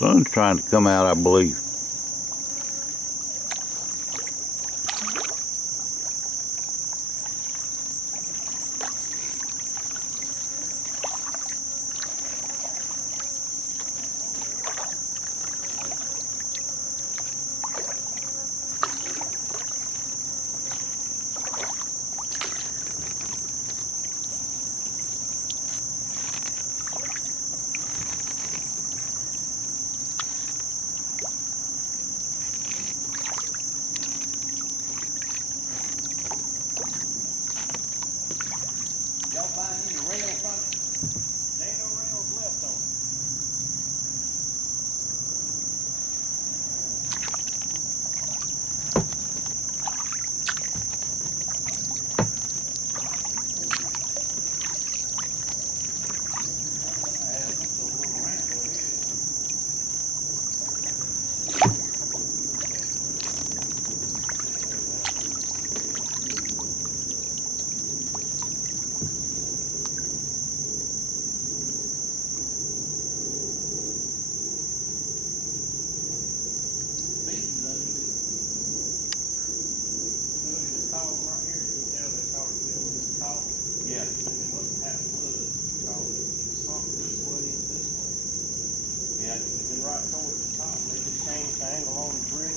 Sun's trying to come out, I believe. Y'all find any rail from it? There ain't no rails left on it. Yeah. And it must have had flood because it sunk this way and this way. Yeah. And then right towards the top, they just changed the angle on the bridge.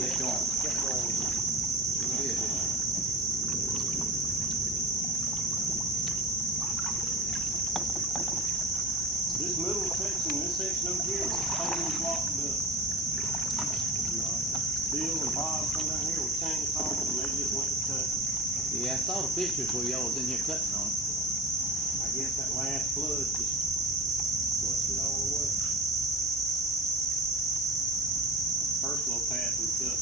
Kept going. Kept going. Sure did, didn't it? This middle section, this section over here was totally blocked up. Bill and Bob come down here with chainsaws and they just went to cut. Yeah, I saw the pictures where y'all was in here cutting on it. I guess that last flood just flushed it all away. First little path we cut